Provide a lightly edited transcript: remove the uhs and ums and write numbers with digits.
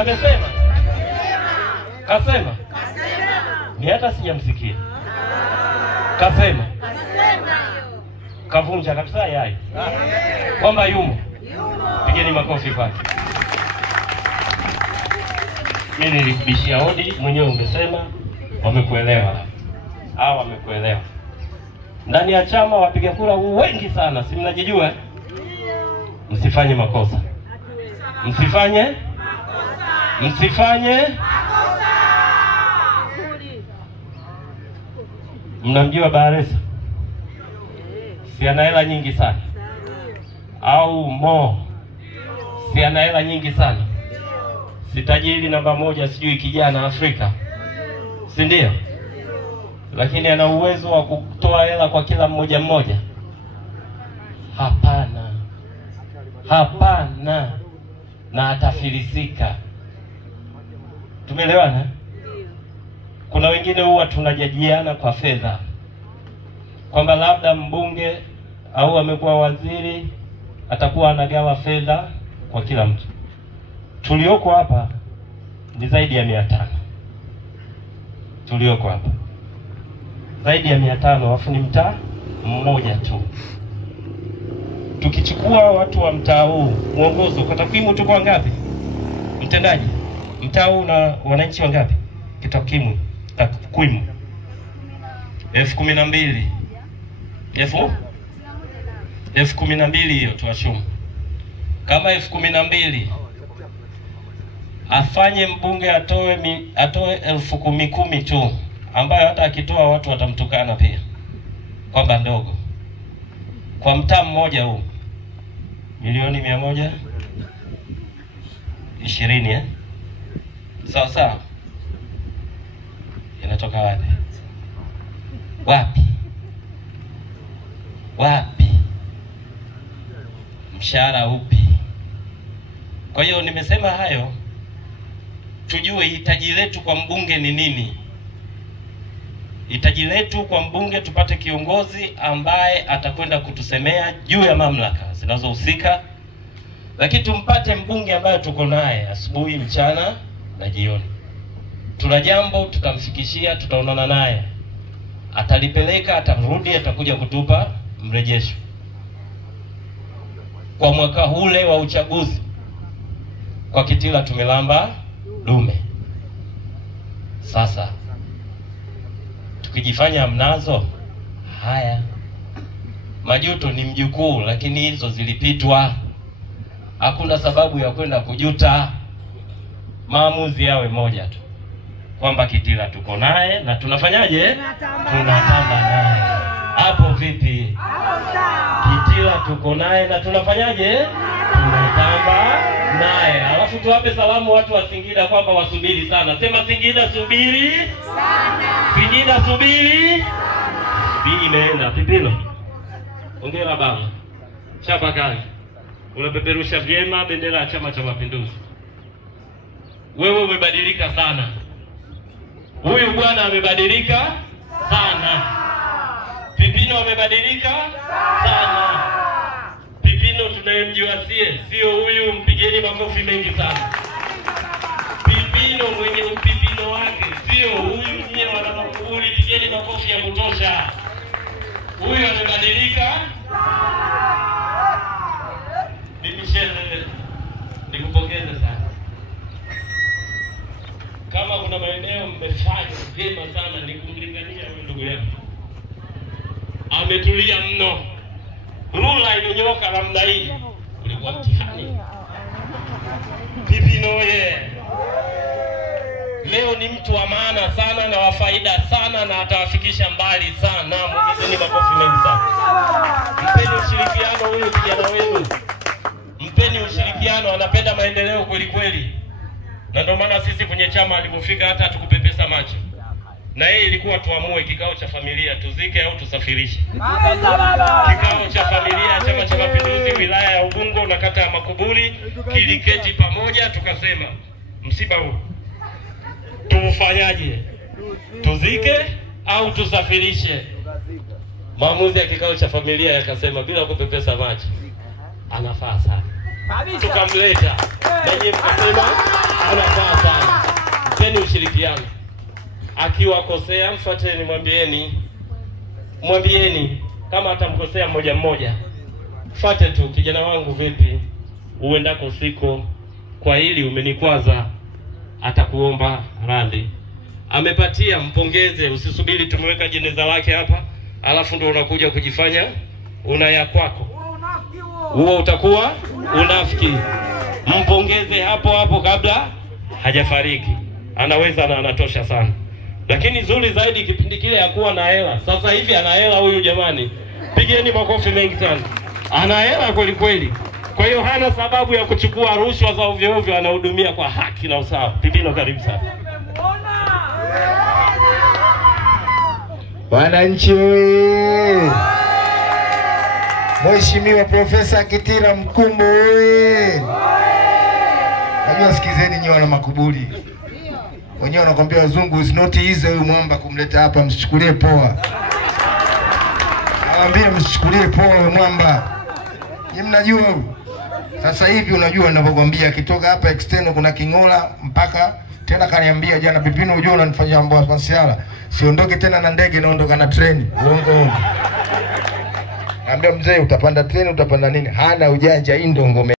amesema? Kasema? Ni hata sijamsikia. Kasema? Kavunja kabisa yai. Kwamba yumo. Pigeni makofi kwake. Mimi nilikubishia hodi, mwenyewe umesema, wamekuelewa. Hao wamekuelewa. Ndani ya chama wapiga kura wengi sana, si mnajijua? Msifanye makosa. Msifanye makosa. Msifanye makosa. Mnamjua Baresa? Si ana hela nyingi sana. Au Mo? Si ana hela nyingi sana. Si tajiri namba 1 sijui kijana Afrika. Si ndio? Lakini ana uwezo wa kutoa hela kwa kila mmoja mmoja? Hapana. Hapana. Na atafilisika. Tumeelewana? Kuna wengine huwa tunajajiana kwa fedha, kwamba labda mbunge au amekuwa waziri atakuwa anagawa fedha kwa kila mtu. Tulioko hapa ni zaidi ya 500. Tulioko hapa zaidi ya 500, afu ni mtaa mmoja tu. Tukichukua watu wa mtaa huu, mwongozo kwa takwimu tuko wangapi? Mtendaji, mtaa huu na wananchi wangapi? Kitakwimu. Takwimu 12,000. 12,000 hiyo tuashumu. Kama 12,000 afanye mbunge atoe 10,000 tu, ambayo hata akitoa watu watamtukana pia kwamba ndogo. Kwa mtaa mmoja huu milioni 120 sawa sawa. Inatoka wapi? Wapi? Wapi? Mshahara upi? Kwa hiyo nimesema hayo tujue hitaji letu kwa mbunge ni nini. Hitaji letu kwa mbunge tupate kiongozi ambaye atakwenda kutusemea juu ya mamlaka zinazohusika, lakini tumpate mbunge ambaye tuko naye asubuhi, mchana na jioni. Tuna jambo tutamfikishia, tutaonana naye, atalipeleka, atarudi, atakuja kutupa mrejesho. Kwa mwaka ule wa uchaguzi kwa Kitila tumelamba dume. Sasa tukijifanya mnazo haya, majuto ni mjukuu, lakini hizo zilipitwa. Hakuna sababu ya kwenda kujuta. Maamuzi yawe moja tu, kwamba Kitila tuko naye na tunafanyaje? Tunatamba naye. Hapo vipi? Kitila tuko naye na tunafanyaje? Tunatamba naye. Alafu tuwape salamu watu wa Singida kwamba wasubiri sana. Sema Singida subiri sana. Singida subiri sana. Hii imeenda Pipino. Hongera baba. Chapa kazi. Unapeperusha vyema bendera ya Chama cha Mapinduzi. Wewe umebadilika sana. Huyu bwana amebadilika sana. Pipino amebadilika sana. Pipino tunayemjua sio huyu, mpigeni makofi mengi sana. Pipino mwenye upipino wake sio huyu, nyie wana Makuburi, pigeni makofi ya kutosha. Huyu amebadilika. Mimi shehe nikupongeze sana. Kama kuna maeneo mmefanya vyema sana, nikumlingania wewe ndugu yangu. Ametulia mno. Rula imenyoka namna hii. Ulikuwa mtihani. Pipino ye. Leo ni mtu wa maana sana na wa faida sana na atawafikisha mbali sana. Mwongezeni makofi mengi sana. Mpeni ushirikiano huyu kijana wenu. Mpeni ushirikiano, anapenda maendeleo kweli kweli. Na ndio maana sisi kwenye chama alipofika hata tukupepesa macho. Na yeye ilikuwa tuamue kikao cha familia tuzike au tusafirishe. Kikao cha familia Chama cha Mapinduzi wilaya ya Ubungo na kata ya Makuburi kiliketi pamoja, tukasema msiba huu tufanyaje? Tuzike au tusafirishe? Maamuzi ya kikao cha familia yakasema bila kupepesa macho anafaa sana. Tukamleta na yeye mkasema anafaa sana. Mpeni ushirikiano. Akiwakosea mfuateni, mwambieni kama atamkosea mmoja mmoja. Fuate tu, kijana wangu vipi? Uendako siko kwa hili umenikwaza, atakuomba radhi. Amepatia, mpongeze, usisubiri tumeweka jeneza lake hapa alafu ndio unakuja kujifanya una ya kwako. Huo utakuwa unafiki. Mpongeze hapo hapo kabla hajafariki. Anaweza na anatosha sana. Lakini zuri zaidi kipindi kile hakuwa na hela. Sasa hivi ana hela huyu jamani. Pigeni makofi mengi sana. Ana hela kweli kweli. Kwa hiyo hana sababu ya kuchukua rushwa za ovyo ovyo, anahudumia kwa haki na usawa. Pipino, karibu sana. Wananchi wewe. Mheshimiwa Profesa Kitila Mkumbo wewe. Najua sikizeni nyewe wana makuburi. Wenyewe wanakuambia wazungu is not easy huyu mwamba kumleta hapa, msichukulie poa. Naambia msichukulie poa huyu mwamba. Ni mnajua huyu. Sasa hivi unajua ninavyokuambia, kitoka hapa external kuna Kingola mpaka tena kaniambia jana, Pipino unajua unanifanyia mambo ya masiala. Siondoke tena na ndege, naondoka na treni. Uongo. Naambia mzee utapanda treni utapanda nini? Hana ujanja, hii ndio ngome.